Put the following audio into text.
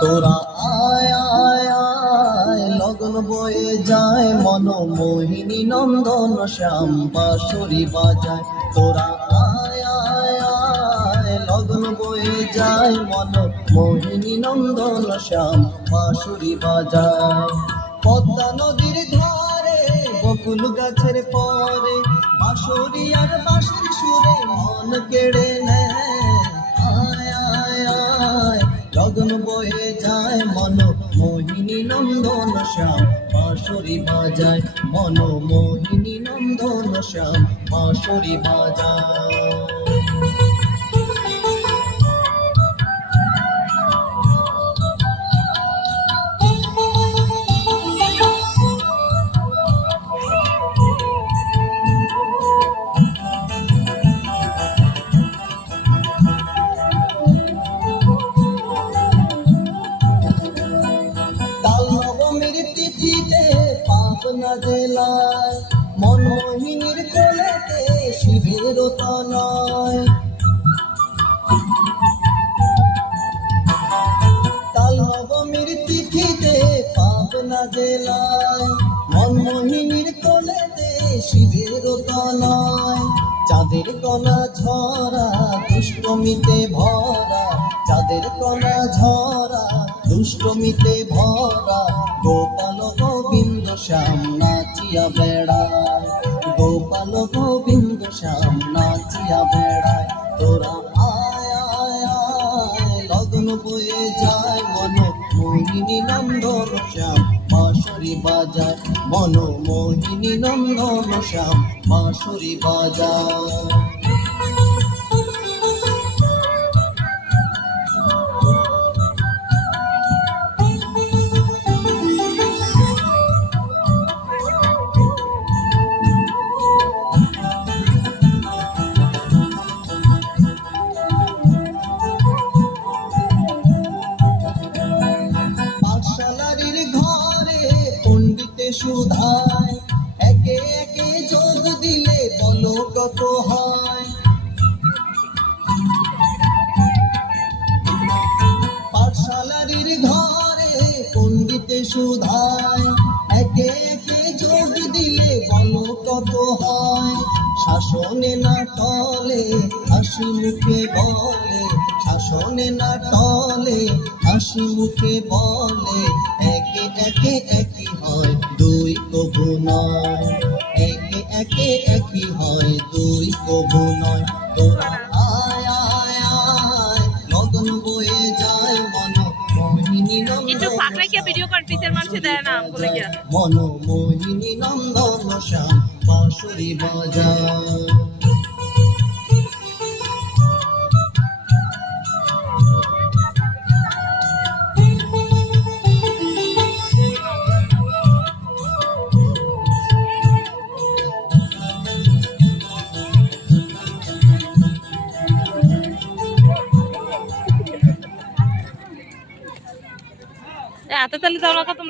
তোরা আয় আয় আয় লগন বয়ে যায় মন মোহিনী নন্দন শ্যাম বাঁশরি বাজায়। তোরা আয় আয় আয় লগন বয়ে যায় মন মোহিনী নন্দন শ্যাম বাঁশরি বাজায়। পদ্মা নদীর ধারে বকুল গাছের পরে বাঁশরি আর বাঁশির সুরে মন কেড়ে নেয়। আয় আয় আয় লগন বয়ে যায় মন মোহিনী নন্দন শ্যাম বাঁশরি বাজায়। মন মোহিনী নন্দন শ্যাম বাঁশরি বাজায়। পাবনা জেলায় মনমোহিনীর কোলেতে শিবের তনয়। কাল নবমীর তিথিতে পাবনা জেলায় মনমোহিনীর কোলেতে শিবের তনয়। চাঁদের কণা ঝরা দুষ্টমিতে ভরা, চাঁদের কণা ঝরা দুষ্টমিতে ভরা। গোপাল গোবিন্দ শ্যাম নাচিয়া বেড়ায়, গোপাল গোবিন্দ শ্যাম নাচিয়া বেড়ায়। তোরা আয় আয় আয় লগন বয়ে যায় মন মোহিনী নন্দন শ্যাম বাঁশরি বাজায়। মন মোহিনী নন্দন শ্যাম বাঁশরি বাজায়। সুধায় একে একে যোগ দিলে বলো কত হয়। পাঠশালারির ঘরে পণ্ডিতে সুধায় একে একে যোগ দিলে বলো কত হয়। শাসনে না টলে হাসি মুখে বলে, শাসনে না টলে হাসি মুখে বলে। একে একে একই হয় দুই কবু নয়, একে একে একই হয় দুই কবু নয়। তোরা আয় আয় আয় লগন বয়ে যায় মন মোহিনী নন্দন মন মোহিনী নন্দন শ্যাম বাঁশরি বাজায়। হাতে তালি দাও না তোমরা।